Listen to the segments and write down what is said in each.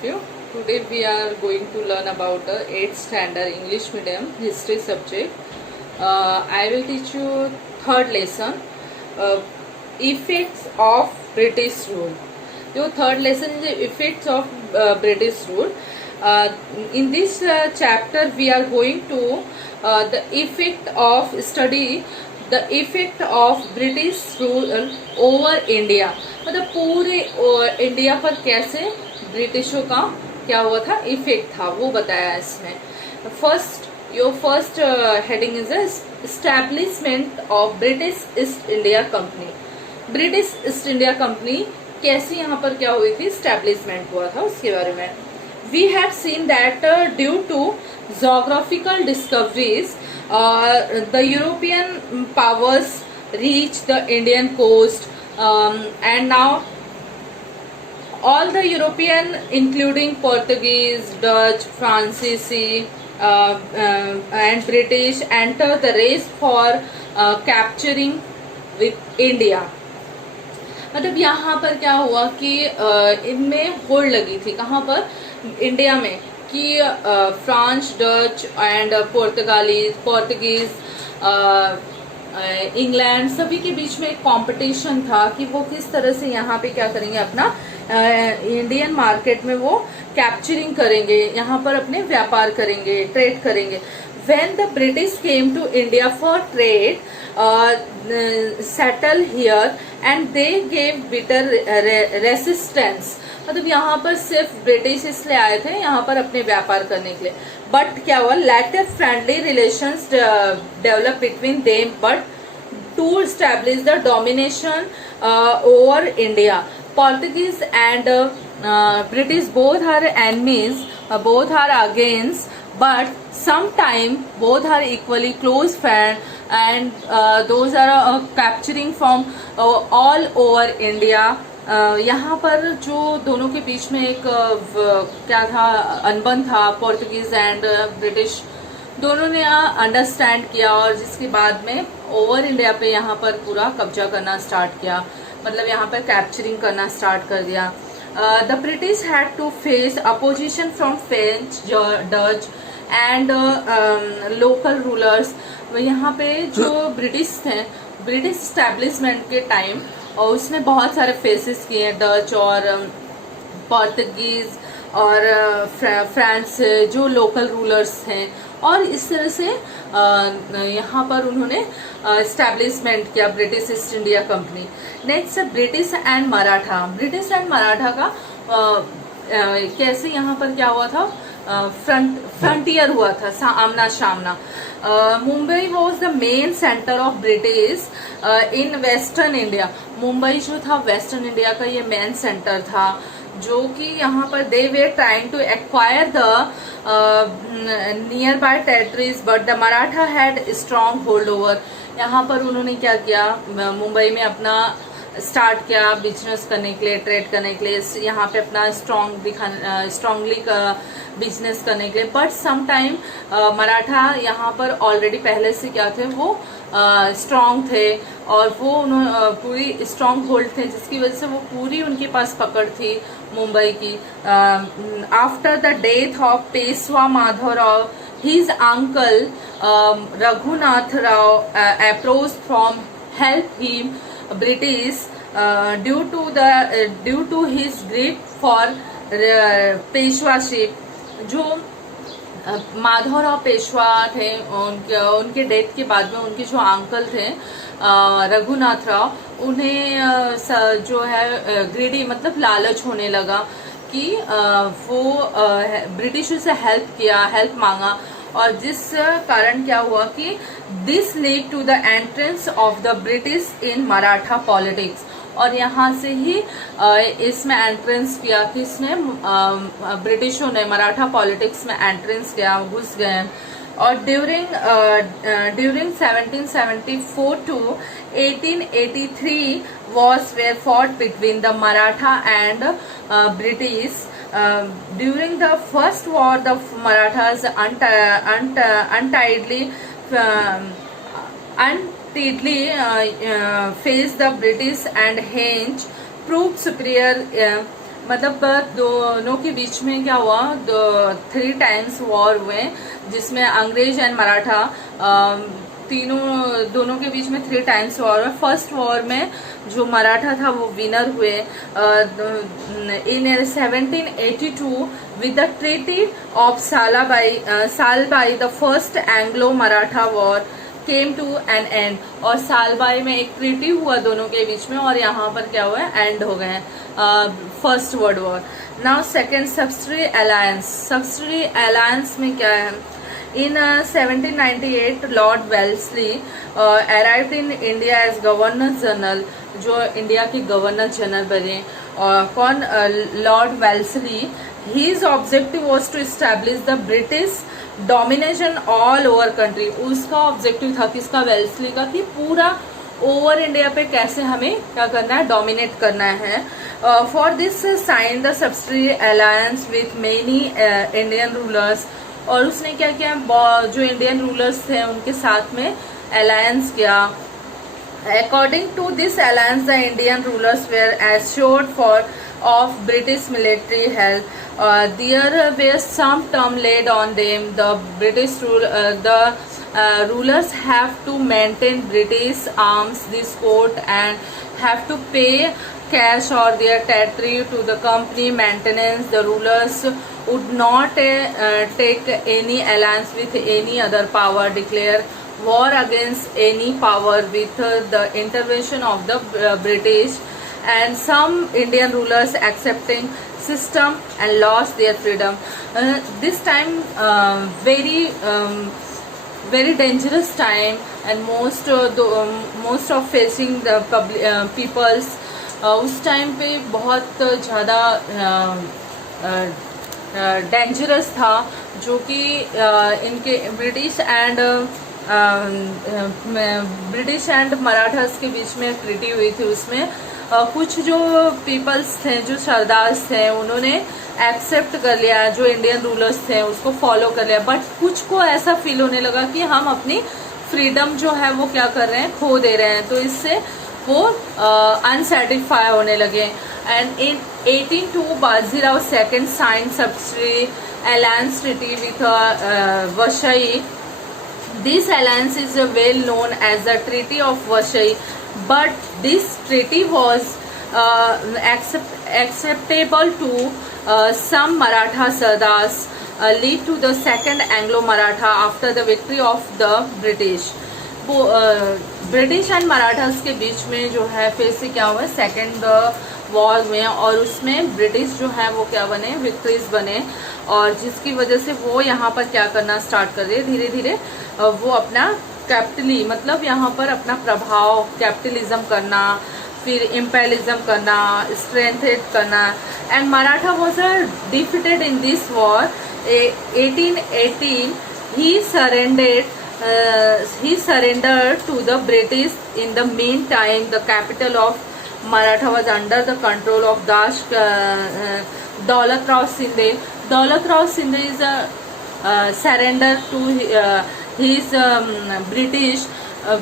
of you. Today we are going to learn about the 8th standard English medium history subject. I will teach you third lesson, effects of British rule. जो third lesson is the effects of British rule. In this chapter we are going to the effect of study the effect of British rule over India. मतलब पूरे India पर कैसे ब्रिटिशों का क्या हुआ था, इफेक्ट था, वो बताया इसमें. First heading is establishment of British east India company. British east India company कैसी यहाँ पर क्या हुई थी, स्टैब्लिशमेंट हुआ था, उसके बारे में. We have seen that due to geographical discoveries, the European powers reached the Indian coast, and now all the European, including Portuguese, Dutch, Francis, and British, enter the race for capturing with India. मतलब यहाँ पर क्या हुआ कि इनमें होड़ लगी थी, कहाँ पर, इंडिया में, कि France, Dutch and Portuguese, England, सभी के बीच में एक कंपटीशन था कि वो किस तरह से यहाँ पे क्या करेंगे, अपना इंडियन मार्केट में वो कैप्चरिंग करेंगे, यहाँ पर अपने व्यापार करेंगे, ट्रेड करेंगे. When the British came to India for trade, settle here, and they gave bitter resistance. मतलब यहाँ पर सिर्फ ब्रिटिश इसलिए आए थे यहाँ पर अपने व्यापार करने के लिए. बट क्या हुआ, later friendly relations develop between them, but to establish the domination over India. Portuguese and British both are enemies, both are against, but sometime both are equally close friends, and those are capturing from all over India. यहाँ पर जो दोनों के बीच में एक क्या था, अनबन था, पोर्तुगीज एंड ब्रिटिश दोनों ने अंडरस्टैंड किया, और जिसके बाद में ओवर इंडिया पे यहाँ पर पूरा कब्जा करना स्टार्ट किया, मतलब यहाँ पर कैप्चरिंग करना स्टार्ट कर दिया. The British had to face opposition from French, Dutch and local rulers. यहाँ पे जो ब्रिटिश थे, ब्रिटिश स्टैब्लिशमेंट के टाइम, और उसने बहुत सारे फेसेस किए, डच और पोर्तुगीज और फ्रांस जो लोकल रूलर्स थे, और इस तरह से यहाँ पर उन्होंने स्टैब्लिशमेंट किया British east India company. Next British and Maratha. British and Maratha का कैसे यहाँ पर क्या हुआ था, फ्रंटियर हुआ था, आमना सामना. Mumbai was the main centre of British in western India. Mumbai जो था वेस्टर्न इंडिया का ये मेन सेंटर था, जो कि यहाँ पर they were trying to acquire the nearby territories, but the Maratha had strong hold over. यहाँ पर उन्होंने क्या किया, मुंबई में अपना स्टार्ट किया बिजनेस करने के लिए, ट्रेड करने के लिए, यहाँ पे अपना स्ट्रांगली बिजनेस करने के लिए. बट सम टाइम मराठा यहाँ पर ऑलरेडी पहले से क्या थे, वो स्ट्रांग थे, और वो पूरी स्ट्रांग होल्ड थे, जिसकी वजह से वो पूरी उनके पास पकड़ थी मुंबई की. After the death of Peshwa Madhavrao, his uncle Raghunath Rao approach from help him British due to his grief for पेशवाशिप. जो माधवराव पेशवा थे, उनके डेथ के बाद में उनके जो अंकल थे रघुनाथ राव, उन्हें जो है ग्रीडी मतलब लालच होने लगा कि वो ब्रिटिशों से हेल्प मांगा, और जिस कारण क्या हुआ कि this lead to the entrance of the British in Maratha politics. और यहाँ से ही इसमें एंट्रेंस किया, कि इसमें ब्रिटिशों ने मराठा पॉलिटिक्स में एंट्रेंस किया, घुस गए. और during 1774 to 1883 wars were fought between the Maratha and British. During the first war, the Marathas untidily faced the British, and hence proved superior. मतलब दोनों के बीच में क्या हुआ, 3 टाइम्स वॉर हुए, जिसमें अंग्रेज एंड मराठा दोनों के बीच में 3 टाइम्स वॉर हुए। फर्स्ट वॉर में जो मराठा था वो विनर हुए in 1782 with the treaty of Salbai the first Anglo Maratha war came to an end. और सालबाई में एक ट्रीटी हुआ दोनों के बीच में और यहाँ पर क्या हुआ है, एंड हो गए first world war. Now second subsidiary alliance में क्या है, in 1798 Lord Wellesley arrived in India as governor general, जो इंडिया के गवर्नर जनरल बने। कौन, Lord Wellesley. His objective was to establish the British domination all over country। उसका objective था किसका, वेल्सली का, कि पूरा ओवर इंडिया पे कैसे हमें क्या करना है, डोमिनेट करना है। For this sign the subsidiary alliance with many Indian rulers. और उसने क्या किया, जो इंडियन रूलर्स थे उनके साथ में अलायंस किया। According to this alliance, the Indian rulers were assured of British military help. There were some terms laid on them. The rulers have to maintain British arms, this court, and have to pay cash or their territory to the company maintenance. The rulers would not take any alliance with any other power, declare war against any power with the intervention of the British, and some Indian rulers accepting system and lost their freedom. This time very dangerous time, and most of facing the peoples उस time पे बहुत ज़्यादा dangerous था, जो कि इनके British and Marathas के बीच में ट्रीटी हुई थी। उसमें कुछ जो पीपल्स थे, जो सरदार्स थे, उन्होंने एक्सेप्ट कर लिया, जो इंडियन रूलर्स थे उसको फॉलो कर लिया, बट कुछ को ऐसा फील होने लगा कि हम अपनी फ्रीडम जो है वो क्या कर रहे हैं, खो दे रहे हैं। तो इससे वो अनसेटिस्फाई होने लगे। And in 1802 Bajirao second sign subsidiary alliance treaty with Vasai. This alliance is well known as the Treaty of Vasai, but this treaty was acceptable to some Maratha Sardars, lead to the second Anglo-Maratha after the victory of the British. British and Marathas के बीच में जो है फिर से क्या हुआ, second war में, और उसमें ब्रिटिश जो है वो क्या बने, विक्ट्रीज बने, और जिसकी वजह से वो यहाँ पर क्या करना स्टार्ट कर रहे, धीरे धीरे वो अपना कैपिटली, मतलब यहाँ पर अपना प्रभाव, कैपिटलिज्म करना, फिर इम्पेरियलिज्म करना, स्ट्रेंथेड करना। And Maratha was defeated in this war. 1818 he surrendered to the British. In the meantime, the capital of Maratha was under the control of Daulat Rao Shinde. Daulat Rao Shinde is surrender to his British.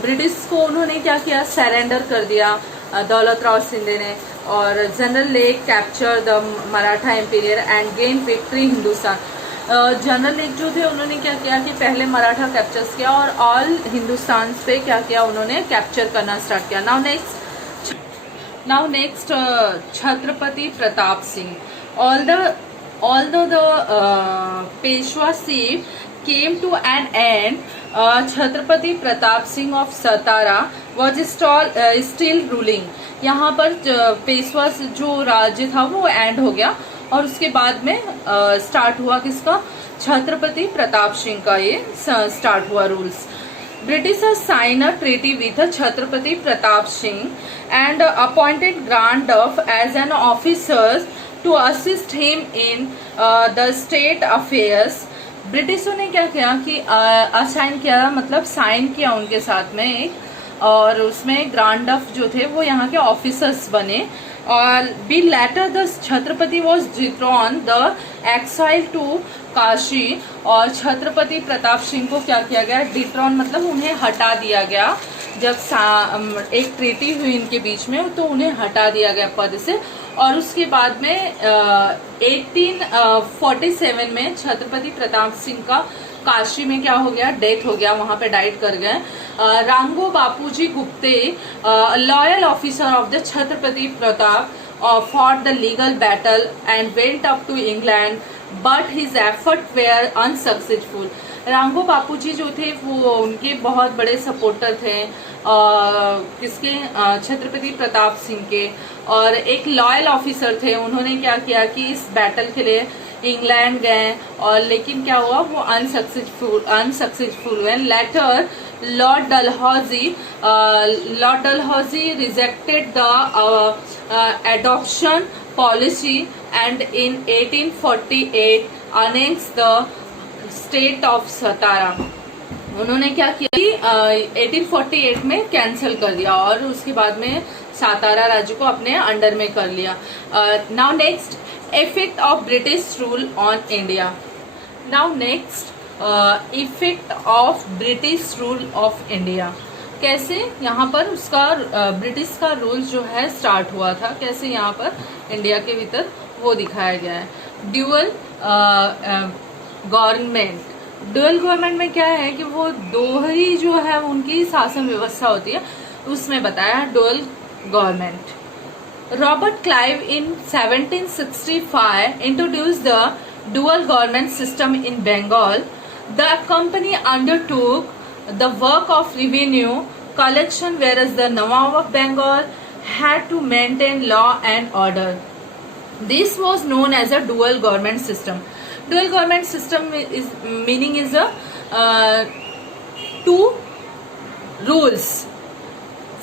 British को उन्होंने क्या किया, surrender कर दिया दौलत राव शिंदे ने। और General Lake captured the Maratha emperor and gained victory Hindustan. General Lake जो थे उन्होंने क्या किया कि पहले मराठा कैप्चर्स किया और ऑल हिंदुस्तान पे क्या किया, उन्होंने कैप्चर करना स्टार्ट किया। Now next Chhatrapati Pratap Singh. although the Peshwaship came to an end, Chhatrapati Pratap Singh of Satara was still ruling. यहाँ पर पेशवा जो राज्य था वो एंड हो गया, और उसके बाद में स्टार्ट हुआ किसका, छत्रपति प्रताप सिंह का ये स्टार्ट हुआ rules. Britishers signed a treaty with Chhatrapati Pratap Singh and appointed Grand Duff as an officer to assist him in the state affairs. ब्रिटिशों ने क्या किया कि असाइन किया, मतलब साइन किया उनके साथ में एक, और उसमें ग्रांड डफ जो थे वो यहाँ के ऑफिसर्स बने। और be later the Chhatrapati was dethroned the exile to Kashi. और छत्रपति प्रताप सिंह को क्या किया गया, डिथ्रॉन मतलब उन्हें हटा दिया गया। जब एक ट्रीटी हुई इनके बीच में तो उन्हें हटा दिया गया पद से और उसके बाद में 1847 में छत्रपति प्रताप सिंह का काशी में क्या हो गया, डेथ हो गया, वहां पे डाइट कर गए। Rango Bapuji Gupte, loyal officer of the Chhatrapati Pratap, fought the legal battle and went up to England, but his efforts were unsuccessful. रांगो बापूजी जो थे वो उनके बहुत बड़े सपोर्टर थे किसके, छत्रपति प्रताप सिंह के, और एक लॉयल ऑफिसर थे। उन्होंने क्या किया कि इस बैटल के लिए इंग्लैंड गए, और लेकिन क्या हुआ, वो अनसक्सेसफुल हुए। Later Lord Dalhousie rejected the adoption policy and in 1848 annexed the state of Satara. उन्होंने क्या किया कि 1848 में कैंसिल कर दिया और उसके बाद में सातारा राज्य को अपने अंडर में कर लिया। Now next, effect of British rule on India. Now next, effect of British rule of India. कैसे यहाँ पर उसका ब्रिटिश का रूल जो है स्टार्ट हुआ था, कैसे यहाँ पर इंडिया के भीतर वो दिखाया गया है। ड्यूअल गवर्नमेंट, ड्यूअल गवर्नमेंट में क्या है कि वो दो ही जो है उनकी शासन व्यवस्था होती है, उसमें बताया dual government. Robert Clive in 1765 introduced the dual government system in Bengal. The company undertook the work of revenue collection, whereas the Nawab of Bengal had to maintain law and order. This was known as a dual government system. Dual government system is meaning is a two rules.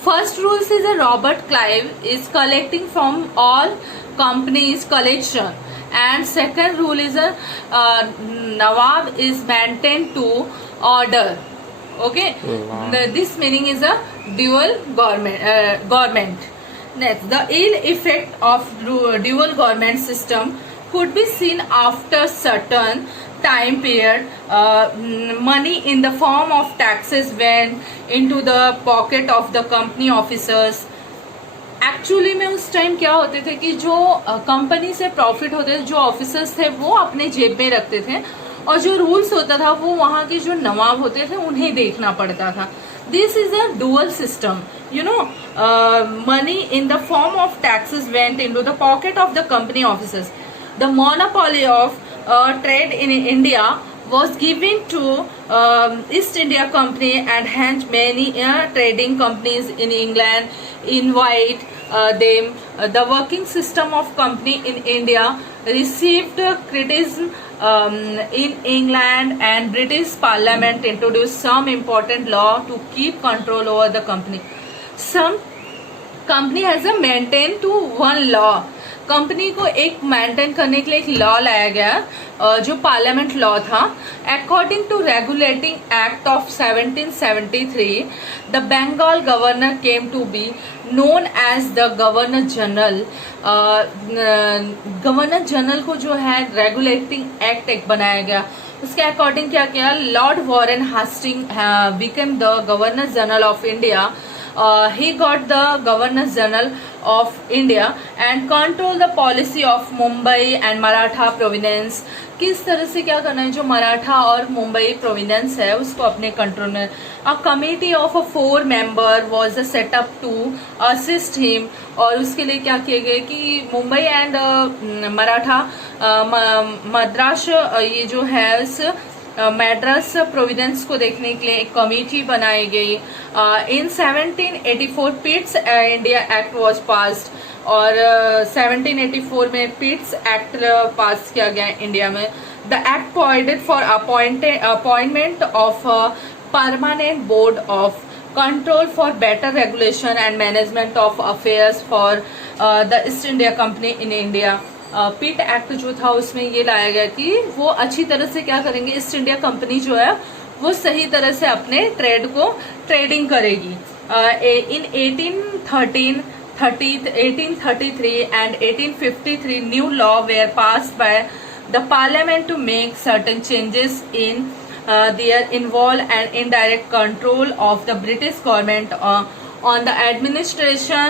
First rules is a Robert Clive is collecting from all companies collection, and second rule is a Nawab is maintained to order. Okay, this meaning is a dual government. Next, the ill effect of dual government system could be seen after certain time period. Money in the form of taxes went into the pocket of the company officers. Actually में उस time क्या होते थे कि जो company से profit होते थे, जो ऑफिसर्स थे वो अपने जेब में रखते थे, और जो रूल्स होता था वो वहां के जो नवाब होते थे उन्हें देखना पड़ता था। This is a dual system, you know, money in the form of taxes went into the pocket of the company officers. The monopoly of trade in India was given to East India Company, and hence many trading companies in England invite them. The working system of company in India received criticism in England, and British Parliament introduced some important law to keep control over the company. Some company has a maintain to one law. Company को एक maintain करने के लिए एक law लाया गया जो parliament law था। According to regulating act of 1773, the Bengal governor came to be known as the governor general. Governor general को जो है रेगुलेटिंग एक्ट एक बनाया गया, उसके अकॉर्डिंग क्या किया, Lord Warren Hastings became the governor general of India. He got the Governor General of India and control the policy of Mumbai and Maratha province. किस तरह से क्या करना है, जो मराठा और मुंबई प्रोविनेंस है उसको अपने कंट्रोल में. A committee of 4 member was set up to assist him. और उसके लिए क्या किए गए कि मुंबई एंड मराठा मद्रास ये जो है इस मैड्रास प्रोविडेंस को देखने के लिए एक कमेटी बनाई गई. इन 1784 Pitt's India act was passed. और 1784 में पिट्स एक्ट पास किया गया इंडिया में. The act provided for appointment of permanent board of control for better regulation and management of affairs for the East India company in India. Pitt act जो था उसमें ये लाया गया कि वो अच्छी तरह से क्या करेंगे, ईस्ट इंडिया कंपनी जो है वो सही तरह से अपने ट्रेड को ट्रेडिंग करेगी. इन 1833 and 1853 new law were passed by the parliament to make certain changes in their involved and indirect control of the British government on the administration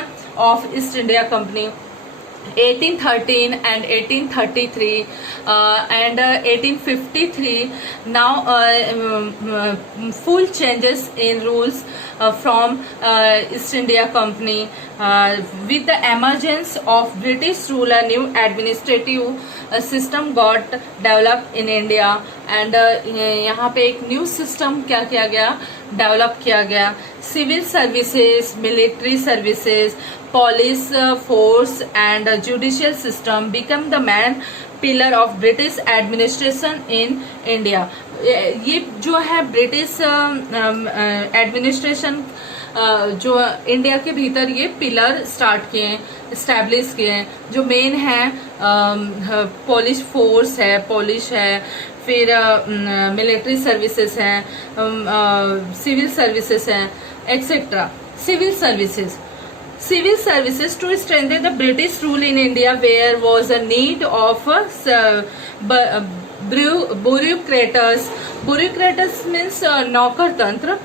of East India Company. 1813 and 1833 and 1853. Now full changes in rules from East India Company. With the emergence of British rule, a new administrative system got developed in India. And यहाँ पे एक new system क्या किया गया, develop किया गया. Civil services, military services, police force and judicial system become the main pillar of British administration in India. ये जो है ब्रिटिश एडमिनिस्ट्रेशन जो इंडिया के भीतर ये पिलर स्टार्ट किए हैं, इस्टेब्लिश किए हैं. जो मेन है पुलिस फोर्स है, पुलिस है, फिर मिलिट्री सर्विसेज हैं, सिविल सर्विसेज हैं, etcetera. Civil services to strengthen the British rule in India, where was a need of bureaucrats. Bureaucrats means नौकर तंत्र.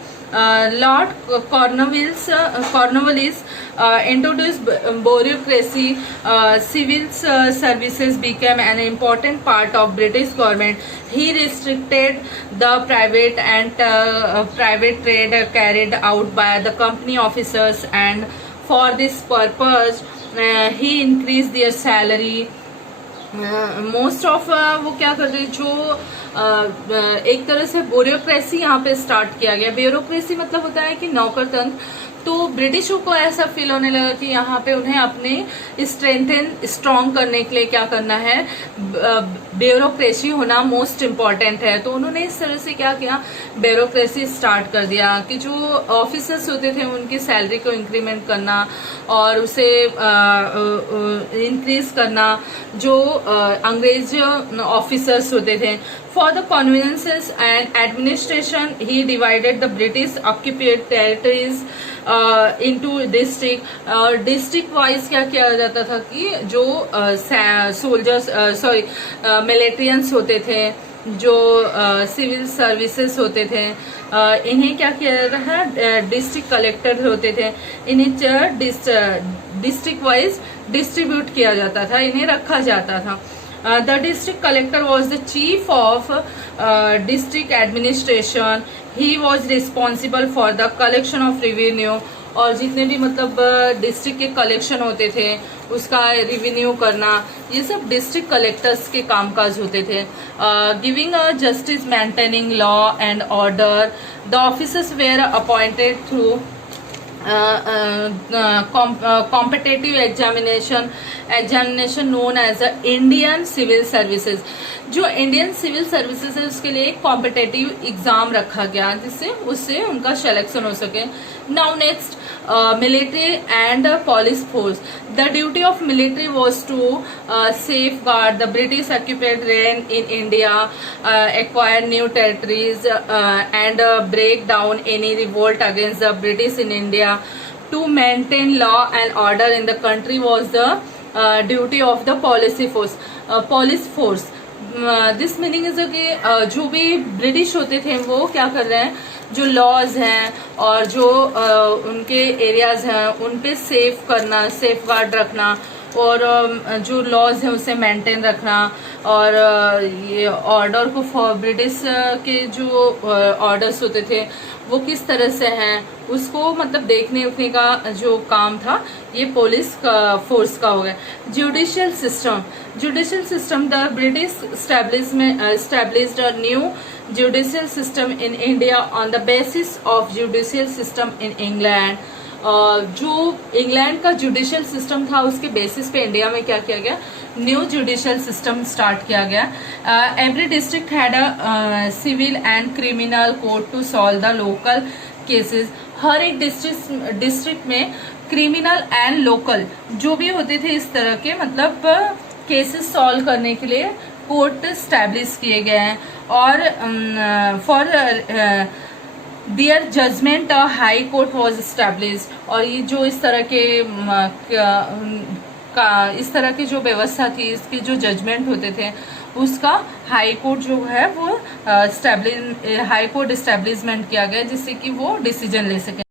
Lord Cornwallis introduced bureaucracy. Civil services became an important part of British government. He restricted the private trade carried out by the company officers, and for this purpose he increased their salary. Most of वो क्या कर रहे, जो एक तरह से bureaucracy यहाँ पे स्टार्ट किया गया. ब्यूरोक्रेसी मतलब होता है कि नौकर तंत्र. तो ब्रिटिशों को ऐसा फील होने लगा कि यहाँ पे उन्हें अपने स्ट्रॉन्ग करने के लिए क्या करना है, ब्यूरोक्रेसी होना मोस्ट इम्पॉर्टेंट है. तो उन्होंने इस तरह से क्या किया, ब्यूरोक्रेसी स्टार्ट कर दिया कि जो ऑफिसर्स होते थे उनकी सैलरी को इंक्रीमेंट करना और उसे इंक्रीज करना. जो अंग्रेज ऑफिसर्स होते थे, for the conveniences and administration he divided the British occupied territories into district. और डिस्ट्रिक्ट वाइज क्या किया जाता था कि जो सोल्जर्स मिलिट्रियंस होते थे, जो सिविल सर्विसेज होते थे, इन्हें क्या किया जाता है, डिस्ट्रिक्ट कलेक्टर होते थे, इन्हें डिस्ट्रिक्ट वाइज डिस्ट्रीब्यूट किया जाता था, इन्हें रखा जाता था. The district collector was the chief of district administration. He was responsible for the collection of revenue. और जितने भी मतलब डिस्ट्रिक्ट के कलेक्शन होते थे उसका रिवेन्यू करना, ये सब डिस्ट्रिक्ट कलेक्टर्स के कामकाज होते थे. Giving a justice, maintaining law and order. The officers were appointed through competitive examination known as the Indian Civil Services. जो इंडियन सिविल सर्विसेज है उसके लिए एक कॉम्पिटेटिव एग्जाम रखा गया जिससे उससे उनका सिलेक्शन हो सके. Now next, military and police force. The duty of military was to safeguard the British occupied reign in India, acquire new territories, and break down any revolt against the British in India. To maintain law and order in the country was the duty of the police force. This meaning is कि जो भी British होते थे वो क्या कर रहे हैं, जो लॉज हैं और जो उनके एरियाज हैं उन पे सेफ करना, सेफ गार्ड रखना, और जो लॉज हैं उसे मेंटेन रखना, और ये ऑर्डर को ब्रिटिश के जो ऑर्डर्स होते थे वो किस तरह से हैं उसको मतलब देखने उखने का जो काम था ये पुलिस फोर्स का हो गया. Judicial system the British established a new judicial system in India on the basis of judicial system in England. जो इंग्लैंड का जुडिशियल सिस्टम था उसके बेसिस पे इंडिया में क्या किया गया, न्यू जुडिशियल सिस्टम स्टार्ट किया गया. Every district had a civil and criminal court to solve the local cases. हर एक डिस्ट्रिक्ट में क्रिमिनल एंड लोकल जो भी होते थे इस तरह के मतलब केसेस सॉल्व करने के लिए कोर्ट स्टैब्लिश किए गए हैं. और for their judgement high court was established. और ये जो इस तरह के जो व्यवस्था थी, इसके जो जजमेंट होते थे उसका हाई कोर्ट जो है वो हाई कोर्ट स्टैब्लिशमेंट किया गया जिससे कि वो डिसीजन ले सके.